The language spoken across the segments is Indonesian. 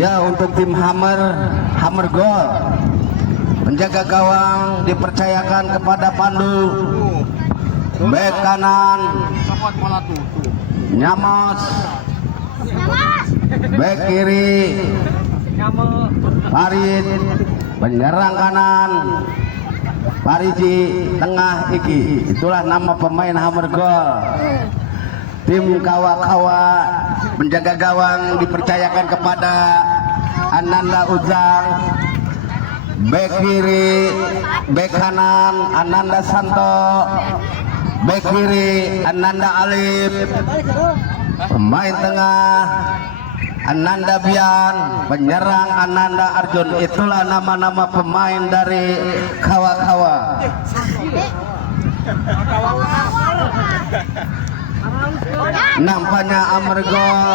Ya, untuk tim Hammer Gol, penjaga gawang dipercayakan kepada Pandu. Bek kanan Nyamos, bek kiri Farid, penyerang kanan Pariji, tengah Iki. Itulah nama pemain Hammer Gol. Tim kawa-kawa penjaga gawang dipercayakan kepada Ananda Ujang. Bek kiri, bek kanan Ananda Santo, bek kiri Ananda Alif, pemain tengah Ananda Bian, penyerang Ananda Arjun. Itulah nama-nama pemain dari kawa-kawa. Nampaknya Amergol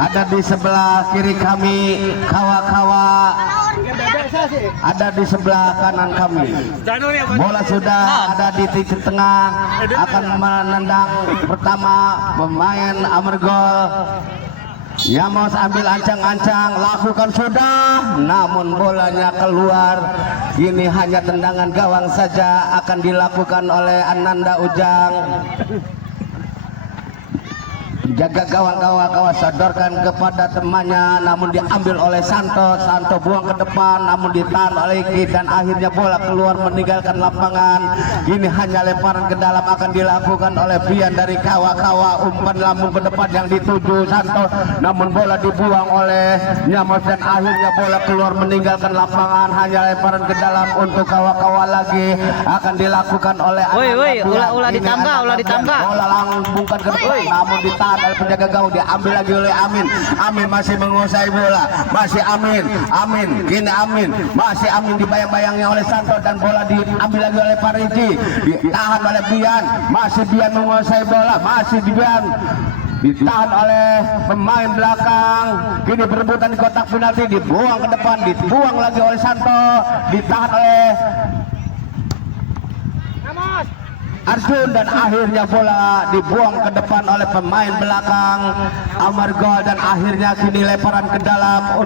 ada di sebelah kiri kami, kawa-kawa ada di sebelah kanan kami. Bola sudah ada di titik tengah, akan menendang pertama pemain Amergol. Yamos ambil ancang-ancang, lakukan sudah, namun bolanya keluar. Ini hanya tendangan gawang saja, akan dilakukan oleh Ananda Ujang. Jaga gawang kawa-kawa sodorkan kepada temannya, namun diambil oleh Santo. Santo buang ke depan, namun ditahan oleh Iki, dan akhirnya bola keluar meninggalkan lapangan. Ini hanya lemparan ke dalam, akan dilakukan oleh Bian dari kawa-kawa. Umpan lambung ke depan yang dituju Santo, namun bola dibuang oleh Nyamos, dan akhirnya bola keluar meninggalkan lapangan. Hanya lemparan ke dalam untuk kawa-kawa lagi, akan dilakukan oleh ulah ditambah. Bola lambungkan ke depan, namun ditahan oleh penjaga gawang, diambil lagi oleh Amin. Amin masih menguasai bola, masih Amin, kini Amin, masih Amin dibayang-bayangnya oleh Santo, dan bola diambil lagi oleh Pariji, ditahan oleh Bian, masih Bian menguasai bola, masih Bian ditahan oleh pemain belakang. Kini berebutan di kotak penalti, dibuang ke depan, dibuang lagi oleh Santo, ditahan oleh Arjun, dan akhirnya bola dibuang ke depan oleh pemain belakang Amargol, dan akhirnya kini lemparan ke dalam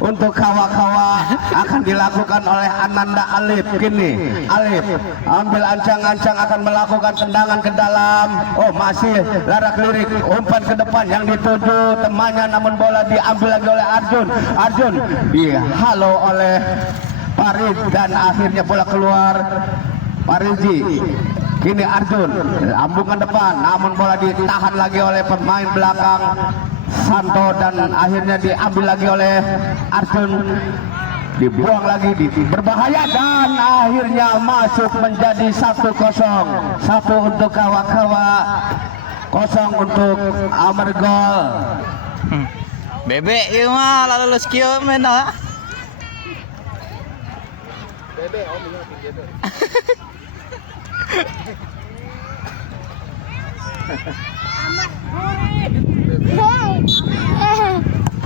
untuk kawa-kawa, akan dilakukan oleh Ananda Alif. Kini Alif ambil ancang-ancang, akan melakukan tendangan ke dalam. Oh, masih larak lirik, umpan ke depan yang dituju temannya, namun bola diambil lagi oleh Arjun dihalau oleh Farid, dan akhirnya bola keluar. Pariji, kini Arjun lambungkan depan, namun bola ditahan lagi oleh pemain belakang Santo, dan akhirnya diambil lagi oleh Arjun, dibuang lagi, berbahaya, dan akhirnya masuk menjadi 1-0. 1 untuk kawa-kawa, 0 untuk Amergol. Bebek ieu mah lalu lulus kieu men ah. Bebek om ini gitu.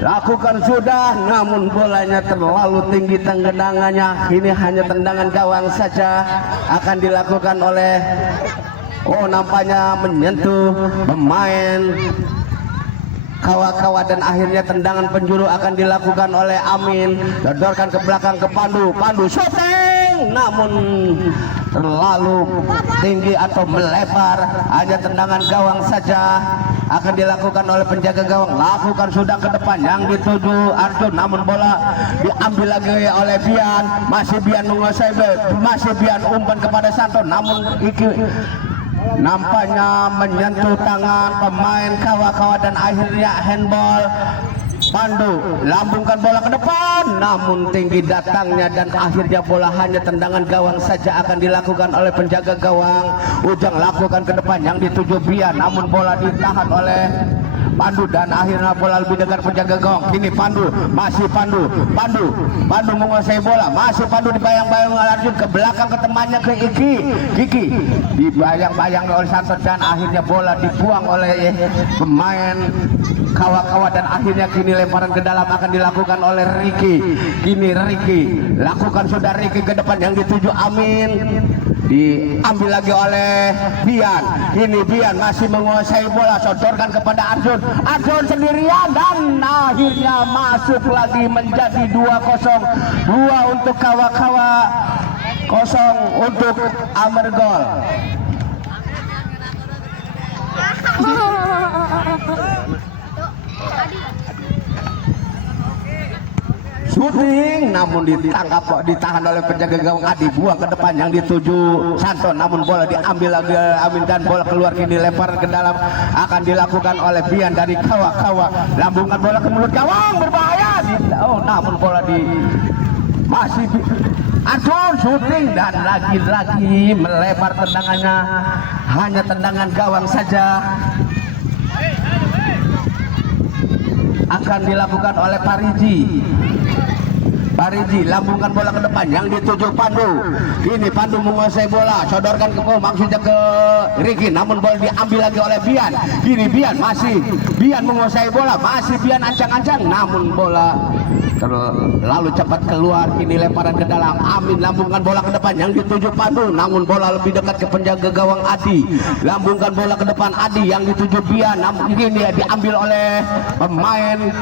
Lakukan sudah, namun bolanya terlalu tinggi tendangannya. Ini hanya tendangan gawang saja, akan dilakukan oleh, oh nampaknya menyentuh pemain kawa-kawa, dan akhirnya tendangan penjuru akan dilakukan oleh Amin. Dodorkan ke belakang ke Pandu shooting, namun terlalu tinggi atau melebar, hanya tendangan gawang saja, akan dilakukan oleh penjaga gawang. Lakukan sudah ke depan yang dituju Arjun, namun bola diambil lagi oleh Bian, masih Bian menguasai, masih Bian umpan kepada Santo, namun Iki nampaknya menyentuh tangan pemain kawa-kawa, dan akhirnya handball. Pandu lambungkan bola ke depan, namun tinggi datangnya, dan akhirnya bola hanya tendangan gawang saja, akan dilakukan oleh penjaga gawang. Ujang lakukan ke depan yang dituju Bian, namun bola ditahan oleh Pandu, dan akhirnya bola lebih dekat penjaga gawang. Kini Pandu, masih Pandu menguasai bola, masih Pandu dibayang-bayang oleh Arjun, ke belakang ke temannya ke Kiki dibayang-bayang oleh Santo, dan akhirnya bola dibuang oleh pemain kawa-kawa, dan akhirnya kini lemparan ke dalam akan dilakukan oleh Ricky. Kini Ricky lakukan sudah, Ricky ke depan yang dituju Amin, diambil lagi oleh Bian. Ini Bian masih menguasai bola, sodorkan kepada Arjun, Arjun sendirian dan akhirnya masuk lagi menjadi 2-0. 2 untuk Kawa-Kawa, 0 untuk Amergol. Shooting namun ditahan oleh penjaga gawang Adi, buang ke depan yang dituju Santo, namun bola diambil lagi Amin dan bola keluar, kini lempar ke dalam akan dilakukan oleh Bian dari Kawa-Kawa, lambungkan bola ke mulut gawang, berbahaya. Namun bola masih Arjun shooting dan lagi-lagi melebar tendangannya, hanya tendangan gawang saja. Akan dilakukan oleh Pariji lambungkan bola ke depan yang dituju Pandu. Ini Pandu menguasai bola, sodorkan ke maksudnya ke Riki, namun bola diambil lagi oleh Bian. Kini Bian menguasai bola, masih Bian ancang-ancang, namun bola terlalu cepat keluar. Kini lemparan ke dalam, Amin lambungkan bola ke depan yang dituju Pandu, namun bola lebih dekat ke penjaga gawang Adi. Lambungkan bola ke depan Adi yang dituju Bian, namun ini diambil oleh pemain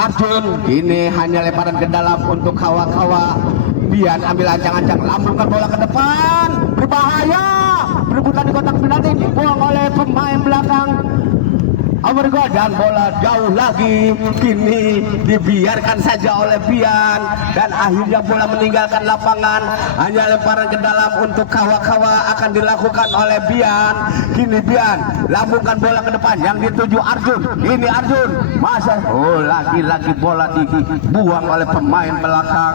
Arjun. Ini hanya lemparan ke dalam untuk Kawa-Kawa. Bian ambil ancang-ancang, lambungkan bola ke depan, berbahaya, berebutan di kotak penalti, dibuang oleh pemain belakang Amergol dan bola jauh lagi. Kini dibiarkan saja oleh Bian dan akhirnya bola meninggalkan lapangan. Hanya lemparan ke dalam untuk Kawa-Kawa akan dilakukan oleh Bian. Kini Bian lambungkan bola ke depan yang dituju Arjun. Ini Arjun lagi-lagi bola dibuang oleh pemain belakang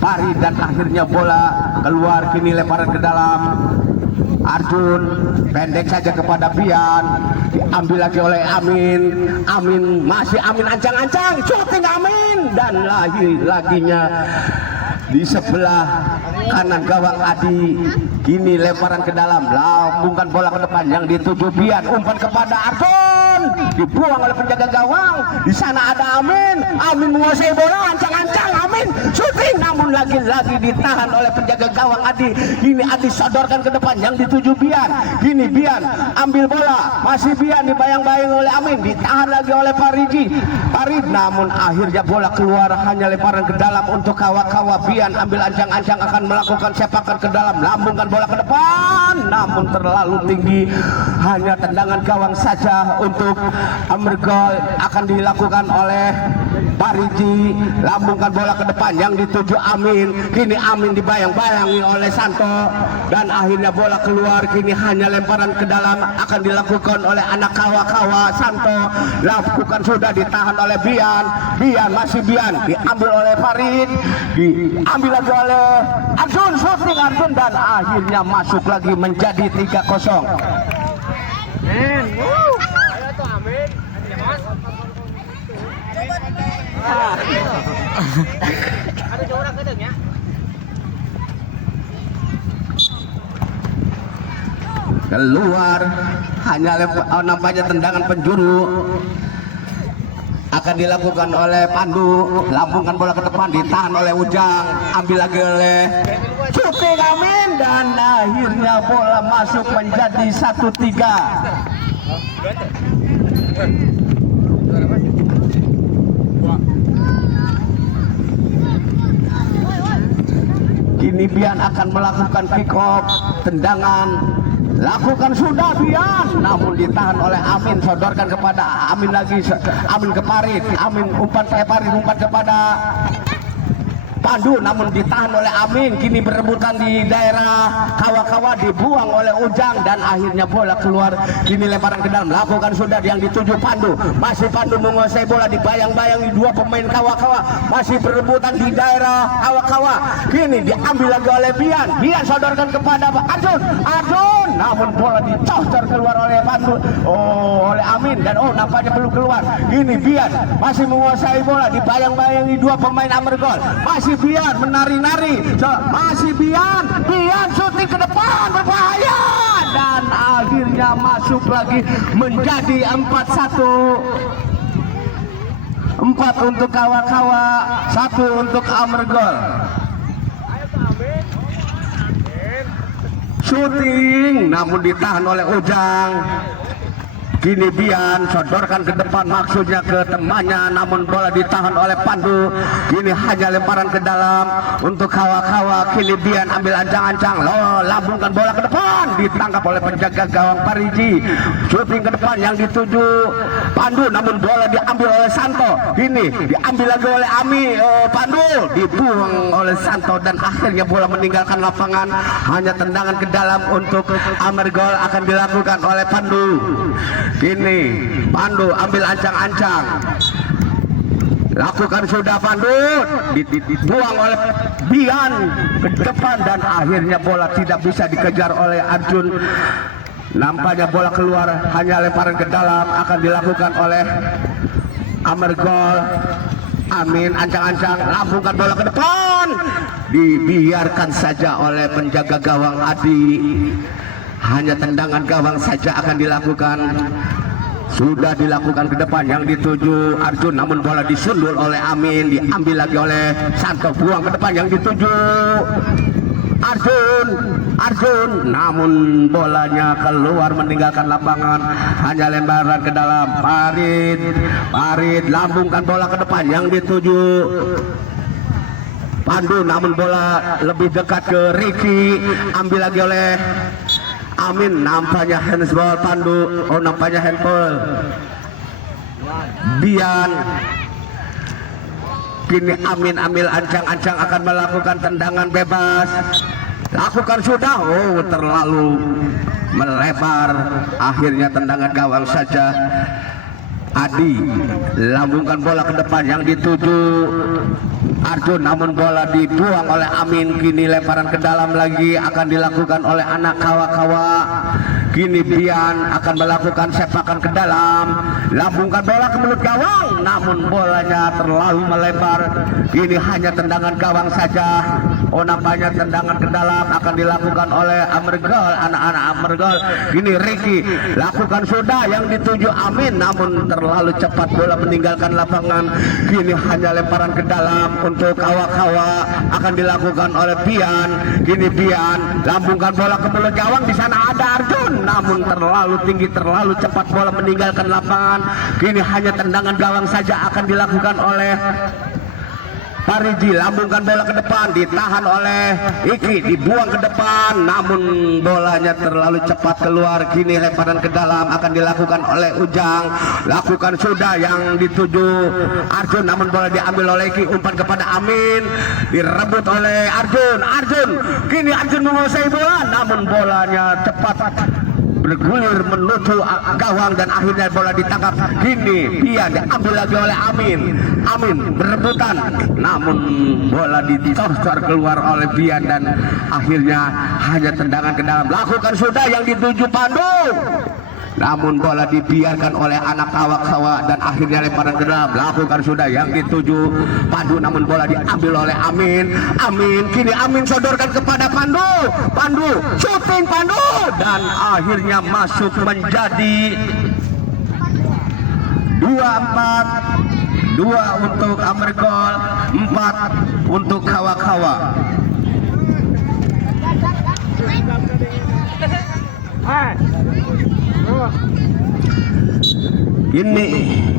Pari dan akhirnya bola keluar. Kini lemparan ke dalam Arjun, pendek saja kepada Bian, diambil lagi oleh Amin. Masih Amin ancang-ancang, shooting Amin dan lagi-laginya di sebelah kanan gawang Adi. Kini lemparan ke dalam, lambungkan bola ke depan yang dituju Bian, umpan kepada Arjun, dibuang oleh penjaga gawang. Di sana ada Amin menguasai bola, ancang-ancang Amin shooting, namun lagi-lagi ditahan oleh penjaga gawang Adi. Kini Adi sodorkan ke depan yang dituju Bian. Kini Bian ambil bola, masih Bian dibayang-bayang oleh Amin, ditahan lagi oleh Farid, namun akhirnya bola keluar, hanya lemparan ke dalam untuk Kawa-Kawa. Bian ambil ancang-ancang akan melakukan sepakan ke dalam, lambungkan bola ke depan, namun terlalu tinggi, hanya tendangan gawang saja untuk Amergol. Akan dilakukan oleh Pariji, lambungkan bola ke depan yang dituju Amin. Kini Amin dibayang-bayangi oleh Santo dan akhirnya bola keluar. Kini hanya lemparan ke dalam akan dilakukan oleh anak Kawa-Kawa. Santo lakukan, sudah ditahan oleh Bian. Masih Bian diambil oleh Farid, diambil lagi oleh Arjun, shooting Arjun dan akhirnya masuk lagi menjadi 3-0. Keluar, hanya nampaknya tendangan penjuru akan dilakukan oleh Pandu. Lambungkan bola ke depan, ditahan oleh Ujang, ambil lagi oleh shooting Amin dan akhirnya bola masuk menjadi 1-3. Kini Bian akan melakukan kick off, tendangan, lakukan sudah Bian, namun ditahan oleh Amin, sodorkan kepada Amin lagi, Amin ke Parit, Amin umpan Parit, umpan kepada Pandu, namun ditahan oleh Amin. Kini berebutan di daerah Kawa-Kawa, dibuang oleh Ujang dan akhirnya bola keluar. Kini lemparan ke dalam, lakukan sudah yang dituju Pandu, masih Pandu menguasai bola, dibayang-bayangi dua pemain Kawa-Kawa, masih berebutan di daerah Kawa-Kawa. Kini diambil lagi oleh Bian sodorkan kepada Arjun, namun bola dicocor keluar oleh Pandu, oleh Amin dan nampaknya belum keluar. Kini Bian masih menguasai bola, dibayang-bayangi dua pemain Amergol, masih Bian menari-nari, masih Bian shooting ke depan, berbahaya dan akhirnya masuk lagi menjadi 4-1. 4 untuk Kawa-Kawa, 1 untuk Amergol. Shooting namun ditahan oleh Ujang. Kini Bian sodorkan ke depan, maksudnya ke temannya, namun bola ditahan oleh Pandu. Kini hanya lemparan ke dalam untuk Kawa-Kawa. Kini Bian ambil ancang-ancang, lambungkan bola ke depan, ditangkap oleh penjaga gawang Pariji. Shooting ke depan yang dituju Pandu, namun bola diambil oleh Santo. Ini diambil lagi oleh Pandu, dibuang oleh Santo, dan akhirnya bola meninggalkan lapangan. Hanya tendangan ke dalam untuk Amergol akan dilakukan oleh Pandu. Kini Pandu ambil ancang-ancang, lakukan sudah Pandu, dibuang oleh Bian ke depan, dan akhirnya bola tidak bisa dikejar oleh Arjun. Nampaknya bola keluar, hanya lemparan ke dalam akan dilakukan oleh Amergol. Amin ancang-ancang, lambungkan bola ke depan, dibiarkan saja oleh penjaga gawang Adi. Hanya tendangan gawang saja akan dilakukan. Sudah dilakukan ke depan yang dituju Arjun, namun bola disundul oleh Amin, diambil lagi oleh Santo, buang ke depan yang dituju Arjun, namun bolanya keluar meninggalkan lapangan. Hanya lemparan ke dalam. Parit lambungkan bola ke depan yang dituju Pandu, namun bola lebih dekat ke Ricky, ambil lagi oleh Amin. Nampaknya handsball Pandu, nampaknya handball Bian. Kini Amin ambil ancang-ancang akan melakukan tendangan bebas. Lakukan sudah, terlalu melebar. Akhirnya tendangan gawang saja. Adi lambungkan bola ke depan yang dituju Arjun, namun bola dibuang oleh Amin. Kini lemparan ke dalam lagi akan dilakukan oleh anak Kawa-Kawa. Kini Bian akan melakukan sepakan ke dalam, lambungkan bola ke mulut gawang, namun bolanya terlalu melebar. Ini hanya tendangan gawang saja. Nampaknya tendangan ke dalam akan dilakukan oleh Amergol, anak-anak Amergol. Kini Ricky lakukan sudah yang dituju Amin, namun terlalu cepat bola meninggalkan lapangan. Kini hanya lemparan ke dalam untuk Kawa-Kawa akan dilakukan oleh Bian. Kini Bian lambungkan bola ke mulut gawang, di sana ada Arjun, namun terlalu tinggi, terlalu cepat bola meninggalkan lapangan. Kini hanya tendangan gawang saja akan dilakukan oleh Pariji. Lambungkan bola ke depan, ditahan oleh Iki, dibuang ke depan, namun bolanya terlalu cepat keluar. Kini lemparan ke dalam akan dilakukan oleh Ujang. Lakukan sudah yang dituju Arjun, namun bola diambil oleh Iki, umpan kepada Amin, direbut oleh Arjun. Kini Arjun menguasai bola, namun bolanya cepat bergulir menuju gawang, dan akhirnya bola ditangkap. Kini Bian diambil lagi oleh Amin berebutan, namun bola dicor-cor keluar oleh Bian, dan akhirnya hanya tendangan ke dalam. Lakukan sudah yang dituju Pandu, namun bola dibiarkan oleh anak Kawa-Kawa, dan akhirnya lemparan ke dalam. Lakukan sudah yang dituju Pandu, namun bola diambil oleh Amin. Kini Amin sodorkan kepada Pandu, shooting Pandu, dan akhirnya masuk menjadi 2-4. 2 untuk Amergol, 4 untuk Kawa-Kawa. Ini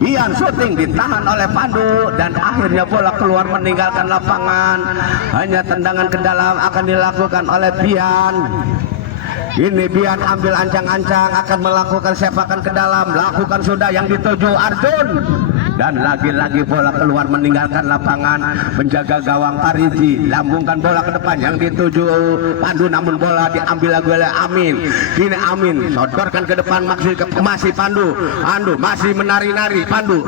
Bian shooting, ditahan oleh Pandu, dan akhirnya bola keluar meninggalkan lapangan. Hanya tendangan ke dalam akan dilakukan oleh Bian. Ini Bian ambil ancang-ancang akan melakukan sepakan ke dalam. Lakukan sudah yang dituju Arjun, dan lagi-lagi bola keluar meninggalkan lapangan. Penjaga gawang Pariji lambungkan bola ke depan yang dituju Pandu, namun bola diambil lagi oleh Amin. Kini Amin sodorkan ke depan, masih Pandu masih menari-nari. Pandu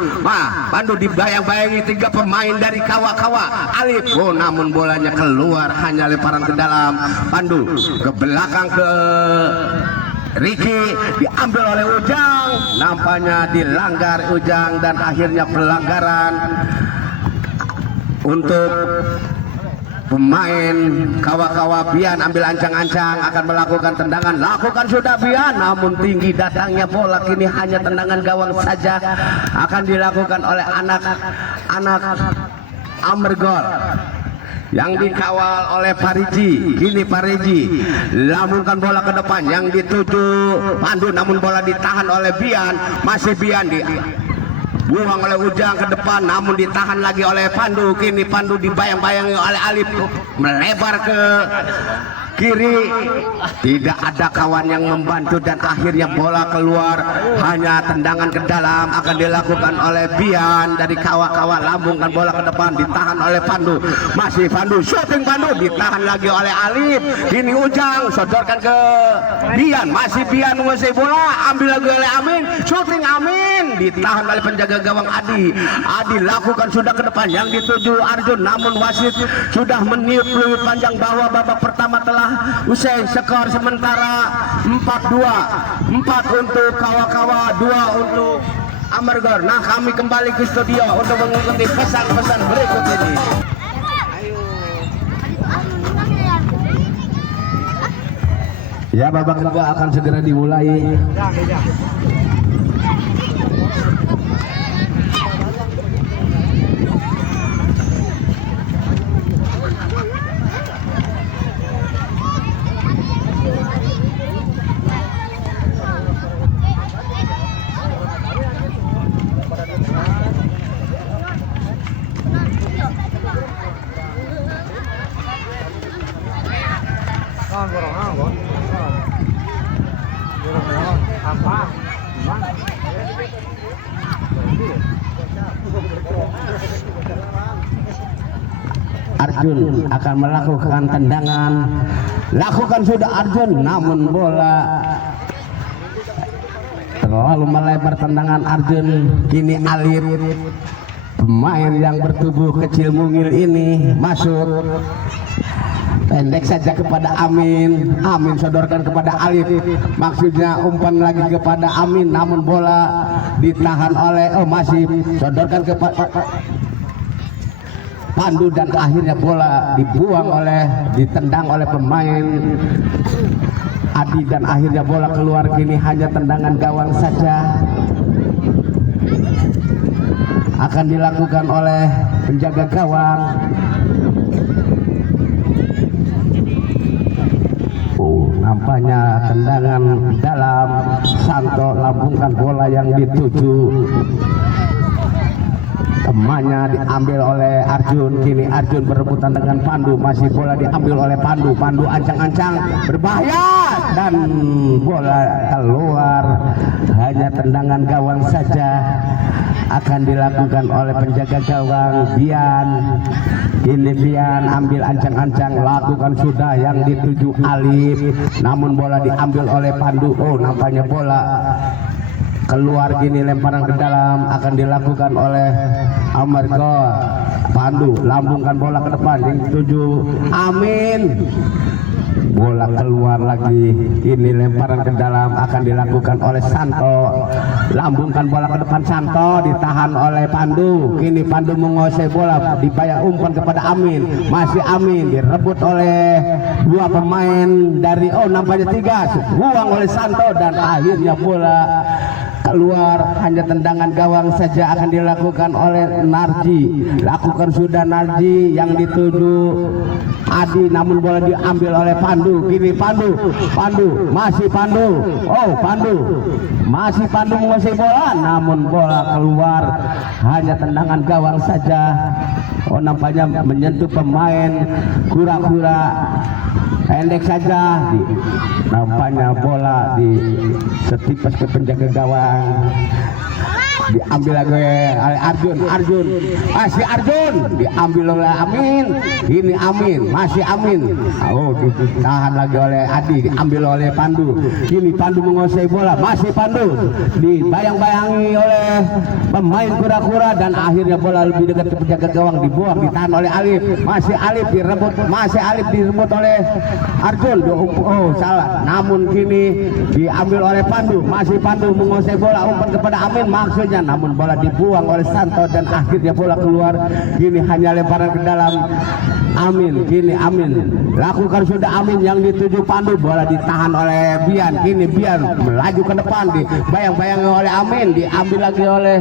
dibayang-bayangi 3 pemain dari Kawa-Kawa. Alif, namun bolanya keluar, hanya lemparan ke dalam. Pandu ke belakang ke Ricky, diambil oleh Ujang, nampaknya dilanggar Ujang, dan akhirnya pelanggaran untuk pemain Kawa-Kawa. Bian ambil ancang-ancang akan melakukan tendangan. Lakukan sudah Bian, namun tinggi datangnya bola. Kini hanya tendangan gawang saja akan dilakukan oleh anak Amergol. yang dikawal oleh Pariji. Kini Pariji lambungkan bola ke depan yang dituju Pandu, namun bola ditahan oleh Bian. Masih Bian buang oleh Ujang ke depan, namun ditahan lagi oleh Pandu. Kini Pandu dibayang-bayangi oleh Alif, melebar ke kiri, tidak ada kawan yang membantu dan akhirnya bola keluar. Hanya tendangan ke dalam akan dilakukan oleh Bian dari kawan-kawan. Lambungkan bola ke depan, ditahan oleh Pandu. Masih Pandu, shooting Pandu, ditahan lagi oleh Alif. Kini Ujang sodorkan ke Bian, masih Bian menguasai bola, ambil lagi oleh Amin, shooting Amin, ditahan oleh penjaga gawang Adi. Adi lakukan sudah ke depan yang dituju Arjun, namun wasit sudah meniup peluit panjang bahwa babak pertama telah usai. Skor sementara 4-2, 4 untuk Kawa-Kawa, 2 untuk Amergor. Nah, kami kembali ke studio untuk mengikuti pesan-pesan berikut ini. Ya, babak kedua akan segera dimulai. Arjun akan melakukan tendangan, lakukan sudah Arjun, namun bola terlalu melebar tendangan Arjun. Kini Alif, pemain yang bertubuh kecil mungil ini, masuk pendek saja kepada Amin. Amin sodorkan kepada Alif, maksudnya umpan lagi kepada Amin, namun bola ditahan oleh masih sodorkan kepada Pandu dan akhirnya bola dibuang ditendang oleh pemain Adi dan akhirnya bola keluar. Kini hanya tendangan gawang saja akan dilakukan oleh penjaga gawang. Nampaknya tendangan dalam. Santo lambungkan bola yang dituju temannya, diambil oleh Arjun. Kini Arjun berebutan dengan Pandu, masih bola diambil oleh Pandu. Pandu ancang-ancang, berbahaya dan bola keluar. Hanya tendangan gawang saja akan dilakukan oleh penjaga gawang Bian. Kini Bian ambil ancang-ancang, lakukan sudah yang dituju Alif, namun bola diambil oleh Pandu. Nampaknya bola keluar. Kini lemparan ke dalam akan dilakukan oleh Amergor. Pandu lambungkan bola ke depan yang dituju Amin, bola keluar lagi. Ini lemparan ke dalam akan dilakukan oleh Santo. Lambungkan bola ke depan Santo, ditahan oleh Pandu. Kini Pandu menguasai bola, dibayar umpan kepada Amin. Masih Amin, direbut oleh dua pemain dari nampaknya tiga, buang oleh Santo dan akhirnya bola keluar. Hanya tendangan gawang saja akan dilakukan oleh Narji. Lakukan sudah Narji yang dituju Adi, namun bola diambil oleh Pandu. Kini Pandu masih Pandu. Pandu masih Pandu menguasai bola, namun bola keluar. Hanya tendangan gawang saja. Nampaknya menyentuh pemain kura-kura, pendek saja. Nampaknya bola di setipes ke penjaga gawang, diambil lagi oleh Arjun. Masih Arjun, diambil oleh Amin. Ini Amin, masih Amin. Ditahan lagi oleh Adi, diambil oleh Pandu. Kini Pandu menguasai bola, masih Pandu, dibayang-bayangi oleh pemain kura-kura dan akhirnya bola lebih dekat ke penjaga gawang, dibuang, ditahan oleh Alif. Masih Alif direbut oleh Arjun. Salah, namun kini diambil oleh Pandu. Masih Pandu menguasai bola, umpan kepada Amin maksudnya, namun bola dibuang oleh Santo dan akhirnya bola keluar. Kini hanya lemparan ke dalam Amin. Kini Amin lakukan sudah Amin yang dituju Pandu, bola ditahan oleh Bian. Kini Bian melaju ke depan, dibayang-bayangi oleh Amin, diambil lagi oleh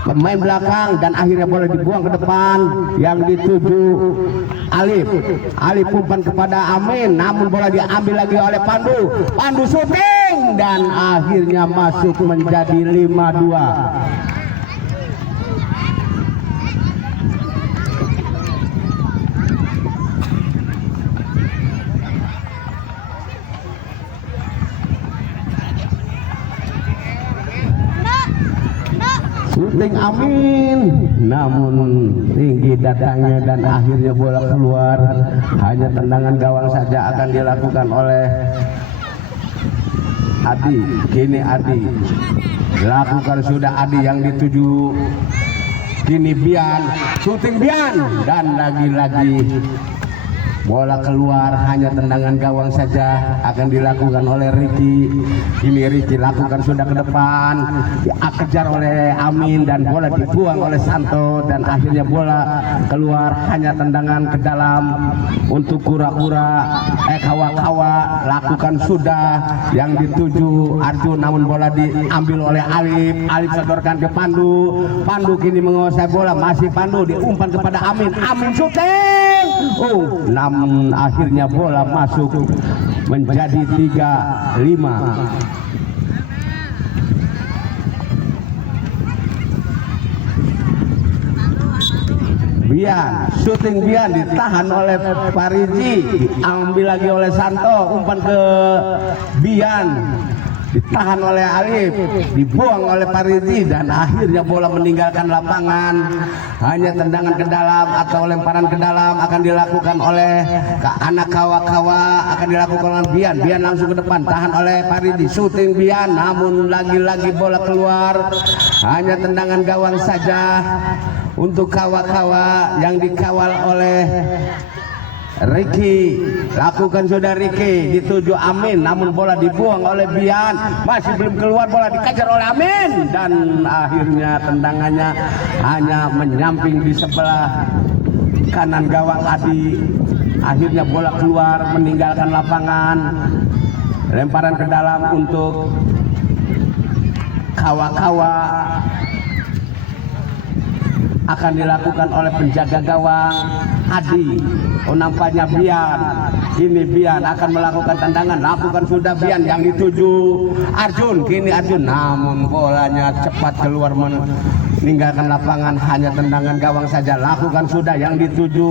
pemain belakang dan akhirnya bola dibuang ke depan yang dituju Alif. Alif umpan kepada Amin, namun bola diambil lagi oleh Pandu. Pandu syuting dan akhirnya masuk menjadi 5-2. Syuting Amin, namun tinggi datangnya dan akhirnya bola keluar. Hanya tendangan gawang saja akan dilakukan oleh Adi. Kini Adi lakukan sudah Adi yang dituju. Kini Bian, syuting Bian dan lagi-lagi bola keluar. Hanya tendangan gawang saja akan dilakukan oleh Ricky. Kini Ricky lakukan sudah ke depan, dikejar oleh Amin dan bola dibuang oleh Santo dan akhirnya bola keluar. Hanya tendangan ke dalam untuk kura-kura kawa-kawa lakukan sudah yang dituju Arjun, namun bola diambil oleh Alif. Alif sodorkan ke Pandu. Pandu kini menguasai bola, masih Pandu diumpan kepada Amin. Amin syuting. Namun akhirnya bola masuk menjadi 3-5. Bian, syuting Bian ditahan oleh Pariji, diambil lagi oleh Santo, umpan ke Bian, ditahan oleh Alif, dibuang oleh Pariji dan akhirnya bola meninggalkan lapangan. Hanya tendangan ke dalam atau lemparan ke dalam akan dilakukan oleh anak kawa-kawa, akan dilakukan oleh Bian. Bian langsung ke depan, tahan oleh Pariji, syuting Bian, namun lagi-lagi bola keluar. Hanya tendangan gawang saja untuk kawa-kawa yang dikawal oleh Ricky. Lakukan sudah Ricky, dituju Amin, namun bola dibuang oleh Bian. Masih belum keluar, bola dikejar oleh Amin dan akhirnya tendangannya hanya menyamping di sebelah kanan gawang Adi. Akhirnya bola keluar meninggalkan lapangan. Lemparan ke dalam untuk kawa-kawa akan dilakukan oleh penjaga gawang Adi. Nampaknya Bian. Kini Bian akan melakukan tendangan. Lakukan sudah Bian yang dituju Arjun. Kini Arjun, namun bolanya cepat keluar meninggalkan lapangan. Hanya tendangan gawang saja. Lakukan sudah yang dituju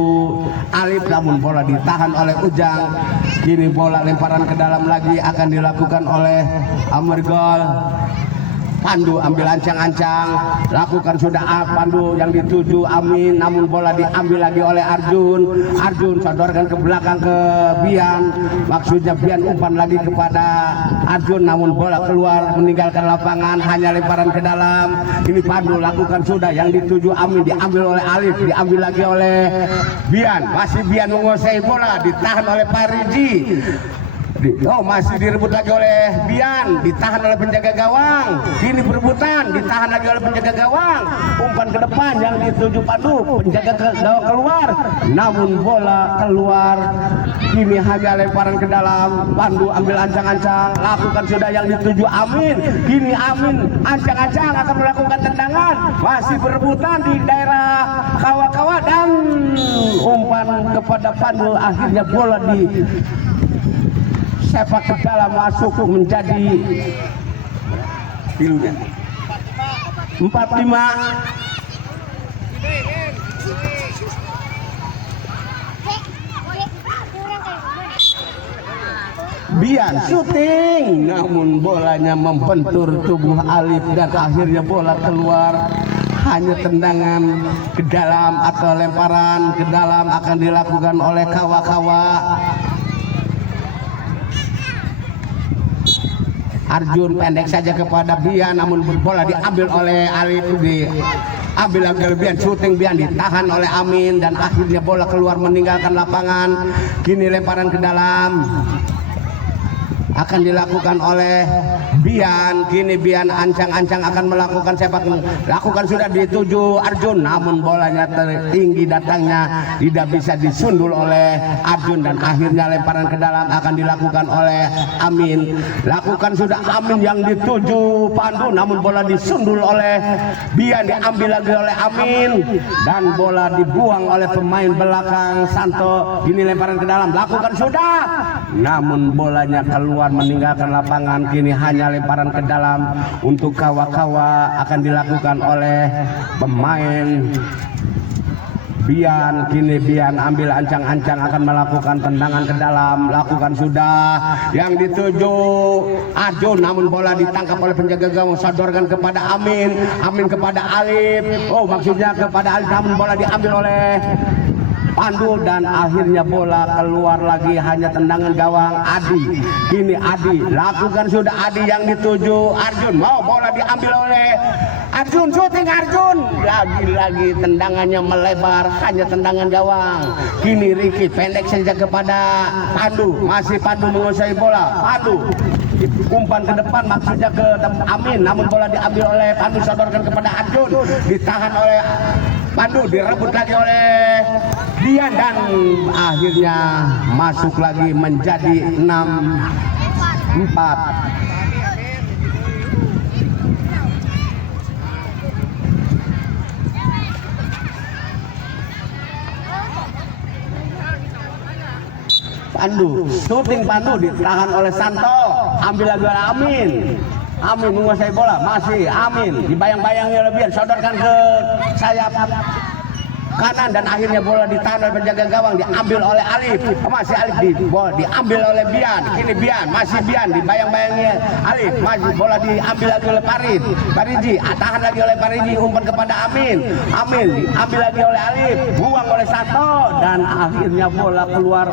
Alif, namun bola ditahan oleh Ujang. Kini bola lemparan ke dalam lagi akan dilakukan oleh Amergol. Pandu ambil ancang-ancang, lakukan sudah Pandu yang dituju Amin, namun bola diambil lagi oleh Arjun. Arjun sodorkan ke belakang ke Bian, maksudnya Bian umpan lagi kepada Arjun, namun bola keluar meninggalkan lapangan. Hanya lemparan ke dalam. Ini Pandu lakukan sudah yang dituju Amin, diambil oleh Alif, diambil lagi oleh Bian. Masih Bian menguasai bola, ditahan oleh Pariji. Masih direbut lagi oleh Bian, ditahan oleh penjaga gawang. Kini perebutan, ditahan lagi oleh penjaga gawang. Umpan ke depan yang dituju Pandu, penjaga gawang keluar, namun bola keluar. Kini hanya lemparan ke dalam. Pandu ambil ancang-ancang, lakukan sudah yang dituju Amin. Kini Amin ancang-ancang akan melakukan tendangan. Masih berebutan di daerah kawa-kawa dan umpan kepada Pandu. Akhirnya bola di sepak ke dalam masuk menjadi 4-5. Bian syuting, namun bolanya membentur tubuh Alif dan akhirnya bola keluar. Hanya tendangan ke dalam atau lemparan ke dalam akan dilakukan oleh kawa-kawa. Arjun pendek saja kepada Bian, namun bola diambil oleh Alif, diambil lagi oleh Bian, syuting Bian ditahan oleh Amin dan akhirnya bola keluar meninggalkan lapangan. Kini lemparan ke dalam. akan dilakukan oleh Bian. Kini Bian ancang-ancang akan melakukan sepak, lakukan sudah dituju Arjun, namun bolanya tertinggi datangnya tidak bisa disundul oleh Arjun, dan akhirnya lemparan ke dalam akan dilakukan oleh Amin. Lakukan sudah Amin yang dituju Pandu, namun bola disundul oleh Bian, diambil lagi oleh Amin, dan bola dibuang oleh pemain belakang Santo. Ini lemparan ke dalam, lakukan sudah, namun bolanya keluar meninggalkan lapangan. Kini hanya lemparan ke dalam untuk kawa-kawa akan dilakukan oleh pemain Bian. Kini Bian ambil ancang-ancang akan melakukan tendangan ke dalam, lakukan sudah yang dituju Arjun, namun bola ditangkap oleh penjaga gawang, sodorkan kepada Amin, Amin kepada Alif, oh maksudnya kepada Alif, namun bola diambil oleh Pandu, dan akhirnya bola keluar lagi, hanya tendangan gawang Adi. Kini Adi, lakukan sudah Adi yang dituju Arjun, mau bola diambil oleh Arjun, syuting Arjun, lagi-lagi tendangannya melebar, hanya tendangan gawang. Kini Ricky pendek saja kepada Pandu, masih Pandu menguasai bola, Pandu umpan ke depan maksudnya ke Amin, namun bola diambil oleh Pandu, sodorkan kepada Arjun, ditahan oleh Pandu, direbut lagi oleh Dian, dan akhirnya masuk lagi menjadi 6-4. Pandu, syuting Pandu ditahan oleh Santo, ambil lagi oleh Amin. Amin menguasai bola, masih Amin, dibayang-bayangi oleh Bian, sodorkan ke sayap kanan, dan akhirnya bola ditahan oleh penjaga gawang, diambil oleh Alif, masih Alif, bola diambil oleh Bian. Kini Bian, masih Bian, dibayang-bayangi Alif, masih bola diambil lagi oleh Pariji, tahan lagi oleh Pariji, umpan kepada Amin, Amin diambil lagi oleh Alif, buang oleh Santo, dan akhirnya bola keluar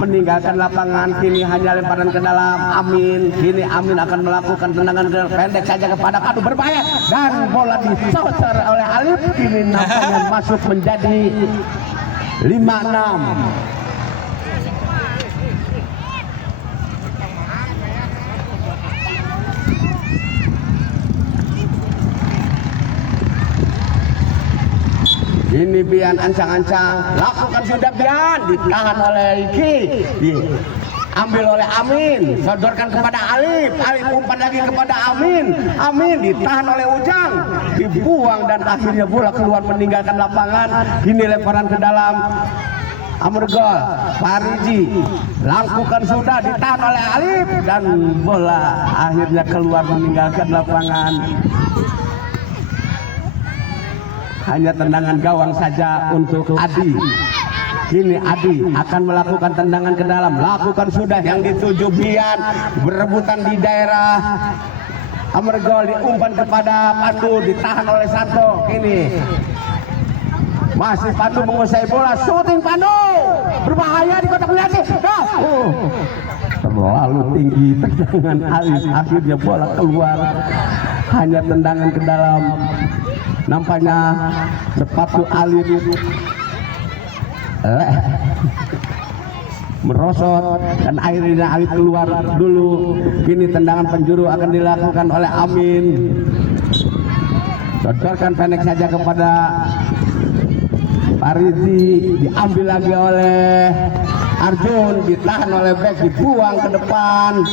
meninggalkan lapangan. Kini hanya lemparan ke dalam Amin. Kini Amin akan melakukan tendangan pendek saja kepada Pandu, berbahaya, dan bola dicocer oleh Alif. Kini nampaknya masuk menjadi 5-6. Ini Bian ancang-ancang, lakukan sudah Bian, ditahan oleh Ricky, diambil oleh Amin, sodorkan kepada Alif, Alif umpan lagi kepada Amin, Amin ditahan oleh Ujang, dibuang, dan akhirnya bola keluar meninggalkan lapangan. Ini lemparan ke dalam, Amrgol, Pariji, lakukan sudah, ditahan oleh Alif, dan bola akhirnya keluar meninggalkan lapangan. Hanya tendangan gawang saja untuk Adi. Kini Adi akan melakukan tendangan ke dalam, lakukan sudah yang dituju Bian, berebutan di daerah Amrgol, diumpan kepada Pandu, ditahan oleh Santo. Kini masih Pandu menguasai bola, syuting Pandu, berbahaya di kotak penalti. Terlalu tinggi tendangan Alif, akhirnya bola keluar, hanya tendangan ke dalam. Nampaknya sepatu Alif merosot, dan akhirnya Alif keluar dulu. Kini tendangan penjuru akan dilakukan oleh Amin, sodorkan pendek saja kepada Pariji, diambil lagi oleh Arjun, ditahan oleh Bek, dibuang ke depan,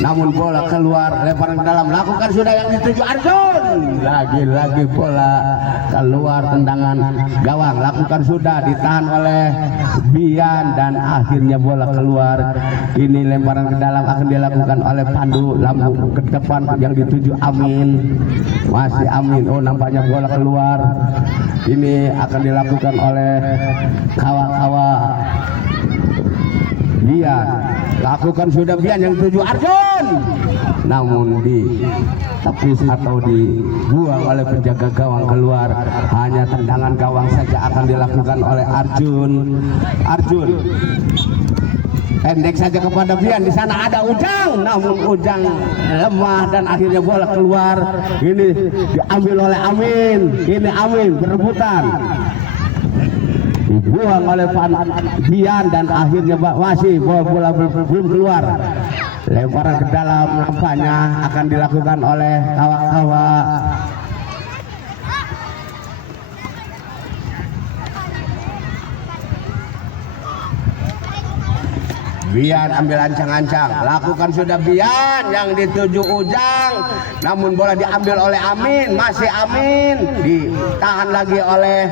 namun bola keluar, lemparan ke dalam, lakukan sudah yang dituju Arjun, lagi-lagi bola keluar, tendangan gawang, lakukan sudah, ditahan oleh Bian, dan akhirnya bola keluar. Ini lemparan ke dalam akan dilakukan oleh Pandu, lambung ke depan yang dituju Amin, masih Amin, oh nampaknya bola keluar. Ini akan dilakukan oleh kawa-kawa Bian, lakukan sudah Bian yang dituju Arjun, namun ditepis atau dibuang oleh penjaga gawang keluar. Hanya tendangan gawang saja akan dilakukan oleh Arjun. Arjun pendek saja kepada Bian, di sana ada Ujang, namun Ujang lemah, dan akhirnya bola keluar. Ini diambil oleh Amin. Ini Amin berebutan, dibuang oleh Bian, dan akhirnya masih bola belum keluar. Lemparan ke dalam nampaknya akan dilakukan oleh kawan-kawan. Bian ambil ancang-ancang, lakukan sudah Bian yang dituju Ujang, namun bola diambil oleh Amin, masih Amin, ditahan lagi oleh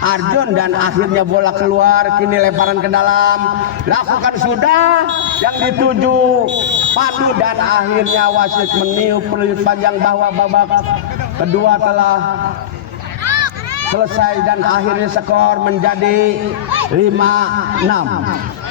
Arjun dan akhirnya bola keluar. Kini lemparan ke dalam, lakukan sudah yang dituju Pandu dan akhirnya wasit meniup peluit panjang bahwa babak kedua telah selesai dan akhirnya skor menjadi 5-6.